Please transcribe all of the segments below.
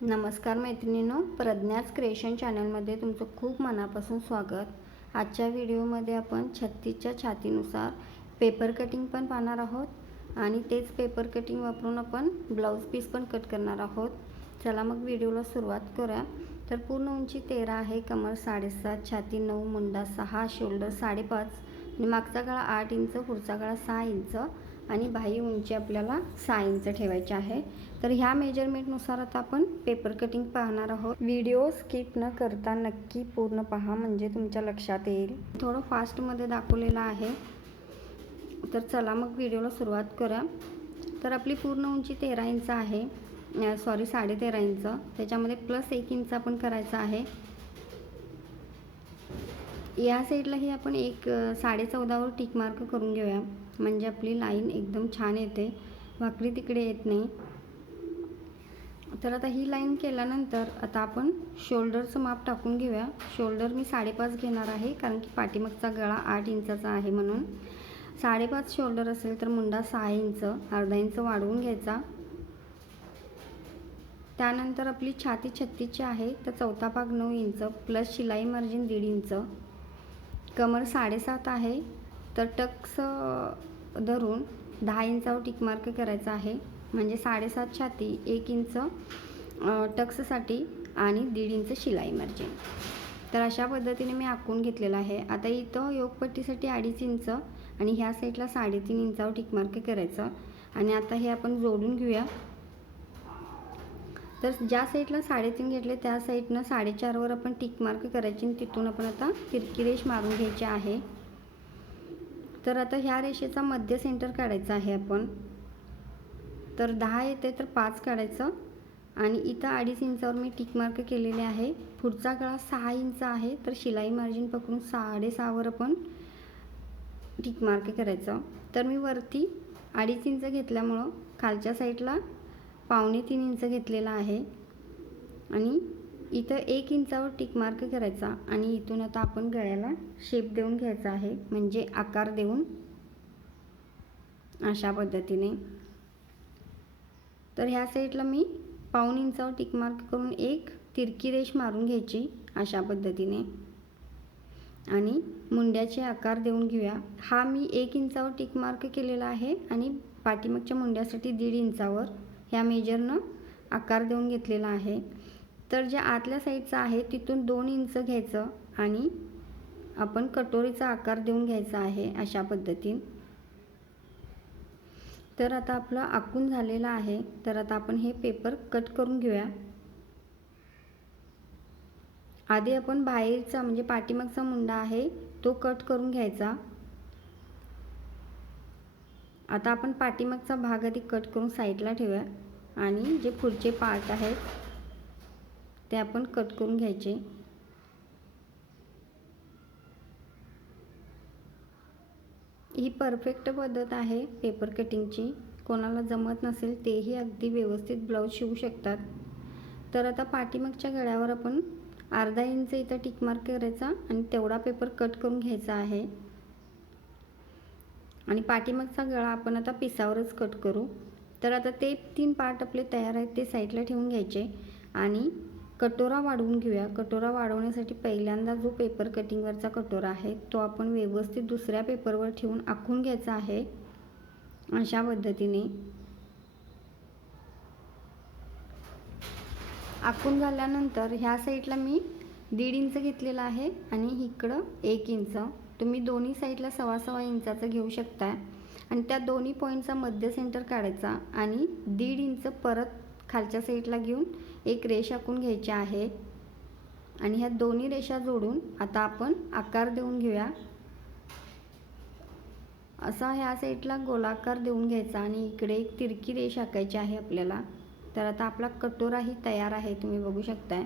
नमस्कार मैत्रिणींनो, प्रज्ञाच क्रिएशन चॅनलमध्ये तुमचं खूप मनापासून स्वागत। आजच्या व्हिडिओमध्ये आपण 36च्या छातीनुसार पेपर कटिंग पण पाहणार आहोत आणि तेच पेपर कटिंग वापरून आपण ब्लाऊज पीस पण कट करणार आहोत। चला मग व्हिडिओला सुरुवात करूया। तर पूर्ण उंची 13 आहे, कमर 7.5, छाती 9, मुंडा 6, शोल्डर 5.5 आणि मागचा गळा 8 इंच, पुढचा गळा 6 इंच आणि बाही उंची आपल्याला 6 इंच ठेवायची आहे। तर ह्या मेजरमेंटनुसार आता आपण पेपर कटिंग पाहणार आहोत। व्हिडिओ स्किप न करता नक्की पूर्ण पहा, म्हणजे तुमच्या लक्षात येईल। थोडं फास्टमध्ये दाखवलेलं आहे। तर चला मग व्हिडिओला सुरुवात करूया। तर आपली पूर्ण उंची 13 इंच आहे, 13.5 इंच, त्याच्यामध्ये प्लस 1 इंच आपण करायचा आहे। या साईडलाही आपण एक 14.5 टिक मार्क करून घेऊया, म्हणजे आपली लाईन एकदम छान येते, वाकडी तिकडे येत नाही। तर आता ही लाईन केल्यानंतर आता आपण शोल्डरचं माप टाकून घेऊया। शोल्डर मी 5.5 घेणार आहे, कारण की पाठीमागचा गळा 8 इंचाचा आहे म्हणून 5.5 शोल्डर असेल तर मुंडा 6 इंच, अर्धा इंच वाढवून घ्यायचा। त्यानंतर आपली छाती 36ची आहे, तर चौथा भाग 9 इंच प्लस शिलाई मार्जिन 1.5 इंच, कमर 7.5 आहे, तर टक्स धरून 10 इंचावर टिक मार्क करायचा आहे, म्हणजे 7.5 छाती, 1 इंच टक्ससाठी आणि 1.5 इंच शिलाई मार्जिन। तर अशा पद्धतीने मी आखून घेतलेला आहे। आता इथं योगपट्टीसाठी 2.5 इंच आणि ह्या साईडला 3.5 इंचावर टिक मार्क करायचं आणि आता हे आपण जोडून घेऊया। तर ज्या साईडला 3.5 घेतले त्या साईडनं 4.5 वर आपण टिक मार्क करायची आणि तिथून आपण आता तिरकी रेष मारून घ्यायची आहे। तर आता ह्या रेषेचा मध्य सेंटर काढायचा आहे आपण। तर 10 येते तर 5 काढायचं आणि इथं 2.5 इंचावर मी टिक मार्क केलेले आहे। पुढचा गळा 6 इंच आहे, तर शिलाई मार्जिन पकडून 6.5 वर आपण टिक मार्क करायचं। तर मी वरती 2.5 इंच घेतल्यामुळं खालच्या साईडला 2.25 इंच घेतलेला आहे आणि इथं 1 इंचावर टिक मार्क करायचा आणि इथून आता आपण गळ्याला शेप देऊन घ्यायचा आहे, म्हणजे आकार देऊन अशा पद्धतीने। तर ह्या साईडला मी 1.25 इंचावर टिक मार्क करून एक तिरकी रेष मारून घ्यायची अशा पद्धतीने आणि मुंड्याचे आकार देऊन घेऊया। हा मी 1 इंचावर टिक मार्क केलेला आहे आणि पाठीमागच्या मुंड्यासाठी 1.5 इंचावर ह्या मेजरनं आकार देऊन घेतलेला आहे। तर ज्या आतल्या साईडचा आहे तिथून 2 इंच घ्यायचं आणि आपण कटोरीचा आकार देऊन घ्यायचा आहे अशा पद्धतीने। तर आता आपलं आखून झालेलं आहे, तर आता आपण हे पेपर कट करून घेऊया। आधी आपण बाहेरचा म्हणजे पाठीमागचा मुंडा आहे तो कट करून घ्यायचा। आता आपण पाठीमागचा भाग आधी कट करून साईडला ठेवूया आणि जे पुढचे पार्ट आहेत ते आपण कट करून घ्यायचे। ही परफेक्ट पद्धत आहे पेपर कटिंगची, कोणाला जमत नसेल तेही अगदी व्यवस्थित ब्लाऊज शिवू शकतात। तर आता पाठीमागच्या गळ्यावर आपण अर्धा इंच इथं टिक मार्क करायचा आणि तेवढा पेपर कट करून घ्यायचा आहे आणि पाठीमागचा गळा आपण आता पिसावरच कट करू। तर आता ते 3 पार्ट आपले तयार आहेत, ते साईडला ठेवून घ्यायचे आणि कटोरा वाढवून घेऊया। कटोरा वाढवण्यासाठी पहिल्यांदा जो पेपर कटिंगवरचा कटोरा आहे तो आपण व्यवस्थित दुसऱ्या पेपरवर ठेवून आखून घ्यायचा आहे अशा पद्धतीने। आखून झाल्यानंतर ह्या साईडला मी 1.5 इंच घेतलेला आहे आणि इकडं 1 इंच, तुम्ही दोन्ही साईडला 1.25 इंचाचं घेऊ शकता आणि त्या दोन्ही पॉईंटचा मध्य सेंटर काढायचा आणि 1.5 इंच परत खालच्या साईडला घेऊन एक रेष आखून घ्यायची आहे आणि ह्या दोन्ही रेषा जोडून आता आपण आकार देऊन घेऊया। असा ह्या साईडला गोलाकार देऊन घ्यायचा आणि इकडे एक तिरकी रेष आखायची आहे आपल्याला। तर आता आपला कटोराही तयार आहे, तुम्ही बघू शकताय।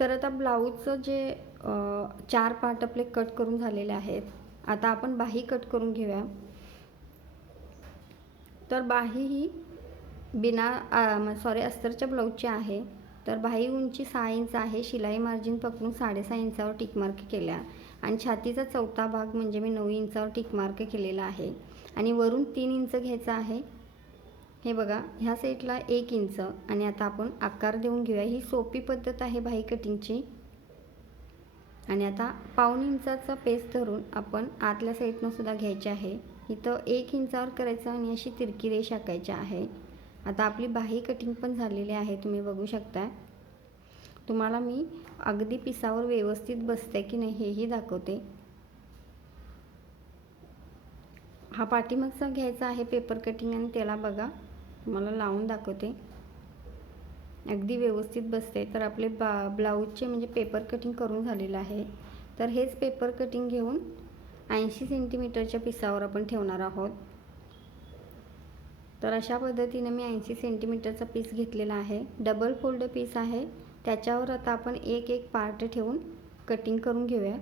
तर आता ब्लाऊजचं जे 4 पार्ट आपले कट करून झालेले आहेत, आता आपण बाही कट करून घेऊया। तर बाही ही बिना अस्तरच्या ब्लाऊजची आहे। तर बाही उंची 6 इंच आहे, शिलाई मार्जिन पकडून 6.5 इंचावर टिक मार्क केल्या आणि छातीचा चौथा भाग म्हणजे मी 9 इंचावर टिक मार्क केलेला आहे आणि वरून 3 इंच घ्यायचं आहे. हे बघा, ह्या साईडला 1 इंच आणि आता आपण आकार देऊन घेऊया. ही सोपी पद्धत आहे बाही कटिंगची. आणि आता पाऊण इंचाचा पेस धरून आपण आतल्या साईडनं सुद्धा घ्यायचे आहे. इथं 1 इंचावर करायचं आणि अशी तिरकी रेष आखायची आहे. आता आपली बाही कटिंग पण झालेली आहे, तुम्ही बघू शकता. तुम्हाला मी अगदी पिसावर व्यवस्थित बसते की नाही हेही दाखवते. हा पाठीमागचा घ्यायचा आहे पेपर कटिंग आणि त्याला बघा तुम्हाला लावून दाखवते. अगदी व्यवस्थित बसते. तर आपले ब्लाऊजचे म्हणजे पेपर कटिंग करून झालेलं आहे. तर हेच पेपर कटिंग घेऊन 80 सेंटीमीटरच्या पिसावर आपण ठेवणार आहोत. तर अशा पद्धतीने मी 80 सेंटीमीटरचा पीस घेतलेला आहे. डबल फोल्ड पीस आहे. त्याच्यावर आता आपण एक एक पार्ट ठेवून कटिंग करून घेऊया.